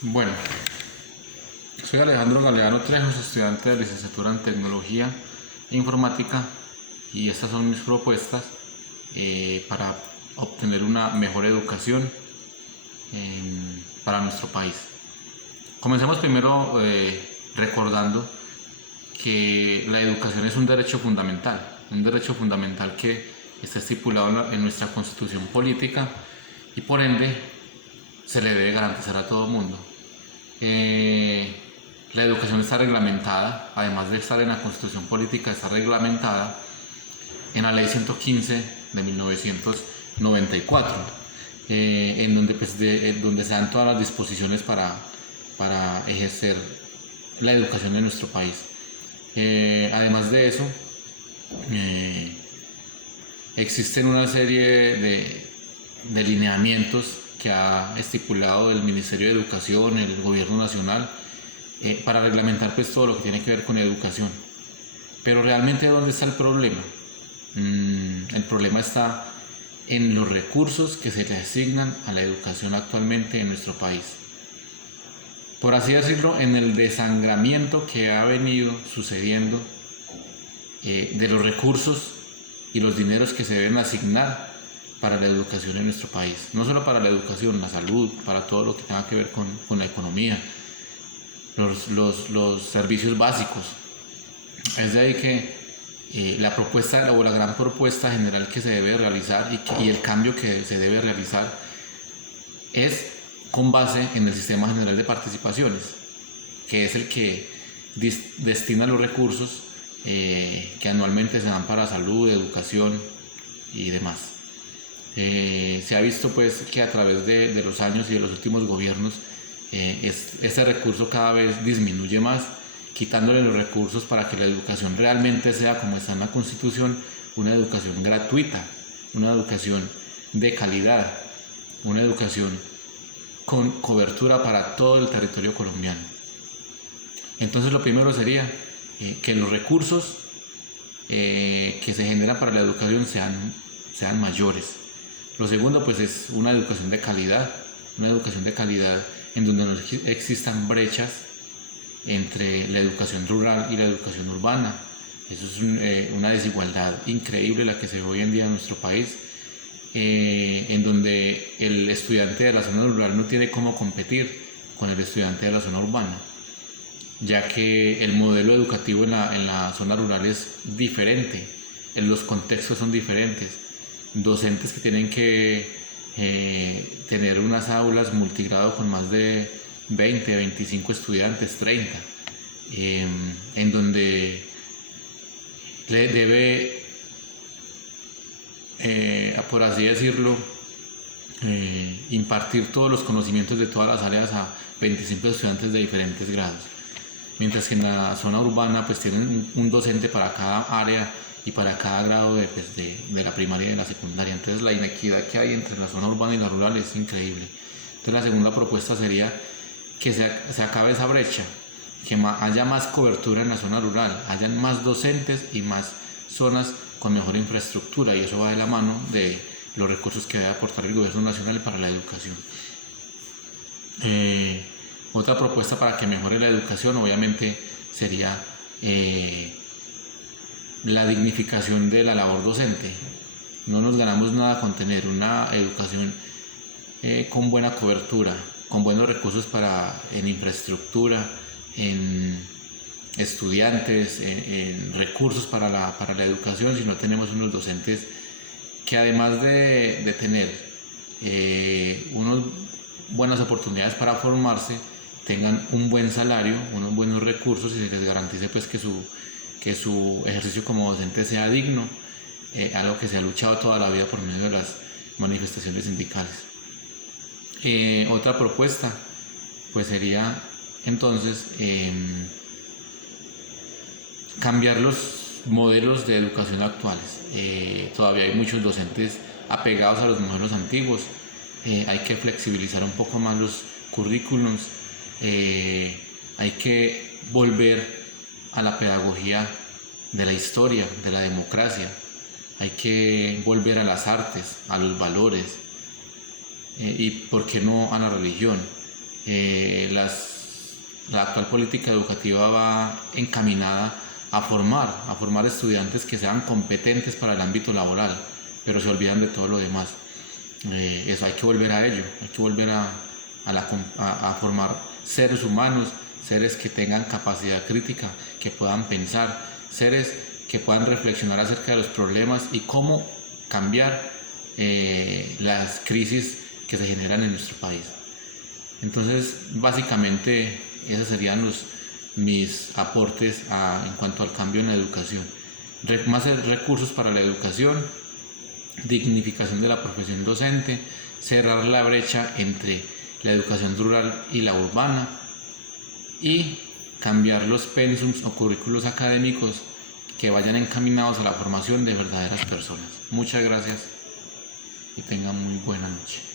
Bueno, soy Alejandro Galeano Trejos, estudiante de licenciatura en Tecnología e Informática, y estas son mis propuestas para obtener una mejor educación para nuestro país. Comencemos primero recordando que la educación es un derecho fundamental que está estipulado en nuestra Constitución política y por ende se le debe garantizar a todo el mundo. La educación está reglamentada, además de estar en la Constitución política, está reglamentada en la Ley 115 de 1994, en donde, donde se dan todas las disposiciones para ejercer la educación en nuestro país. Además de eso, existen una serie de lineamientos que ha estipulado el Ministerio de Educación, el Gobierno Nacional, para reglamentar pues todo lo que tiene que ver con educación. Pero realmente, ¿dónde está el problema? El problema está en los recursos que se le asignan a la educación actualmente en nuestro país. Por así decirlo, en el desangramiento que ha venido sucediendo de los recursos y los dineros que se deben asignar para la educación en nuestro país. No solo para la educación, la salud, para todo lo que tenga que ver con la economía, los servicios básicos. Es de ahí que la propuesta o la gran propuesta general que se debe realizar y el cambio que se debe realizar es con base en el Sistema General de Participaciones, que es el que destina los recursos que anualmente se dan para salud, educación y demás. Se ha visto pues que a través de los años y de los últimos gobiernos este recurso cada vez disminuye más, quitándole los recursos para que la educación realmente sea, como está en la Constitución, una educación gratuita, una educación de calidad, una educación con cobertura para todo el territorio colombiano. Entonces lo primero sería que los recursos que se generan para la educación sean mayores. Lo segundo pues es una educación de calidad en donde no existan brechas entre la educación rural y la educación urbana. Eso es una desigualdad increíble la que se ve hoy en día en nuestro país, en donde el estudiante de la zona rural no tiene cómo competir con el estudiante de la zona urbana, ya que el modelo educativo en la zona rural es diferente, los contextos son diferentes, docentes que tienen que tener unas aulas multigrado con más de 20, 25 estudiantes, 30, en donde le debe, por así decirlo, impartir todos los conocimientos de todas las áreas a 25 estudiantes de diferentes grados. Mientras que en la zona urbana pues tienen un docente para cada área y para cada grado de la primaria y de la secundaria. Entonces la inequidad que hay entre la zona urbana y la rural es increíble. Entonces la segunda propuesta sería que se acabe esa brecha, que haya más cobertura en la zona rural, hayan más docentes y más zonas con mejor infraestructura, y eso va de la mano de los recursos que debe aportar el gobierno nacional para la educación. Otra propuesta para que mejore la educación obviamente sería la dignificación de la labor docente. No nos ganamos nada con tener una educación con buena cobertura, con buenos recursos en infraestructura, en estudiantes, en recursos para la educación, si no tenemos unos docentes que, además de tener unas buenas oportunidades para formarse, tengan un buen salario, unos buenos recursos, y se les garantice pues que su ejercicio como docente sea digno, algo que se ha luchado toda la vida por medio de las manifestaciones sindicales. Otra propuesta pues sería entonces cambiar los modelos de educación actuales. Todavía hay muchos docentes apegados a los modelos antiguos. Hay que flexibilizar un poco más los currículums, hay que volver a la pedagogía de la historia, de la democracia, hay que volver a las artes, a los valores, y por qué no a la religión. la actual política educativa va encaminada a formar estudiantes que sean competentes para el ámbito laboral, pero se olvidan de todo lo demás. Eso hay que volver a ello, hay que volver a formar seres humanos, seres que tengan capacidad crítica, que puedan pensar, seres que puedan reflexionar acerca de los problemas y cómo cambiar las crisis que se generan en nuestro país. Entonces, básicamente, esos serían mis aportes en cuanto al cambio en la educación. Más recursos para la educación, dignificación de la profesión docente, cerrar la brecha entre la educación rural y la urbana y cambiar los pensums o currículos académicos que vayan encaminados a la formación de verdaderas personas. Muchas gracias y tengan muy buena noche.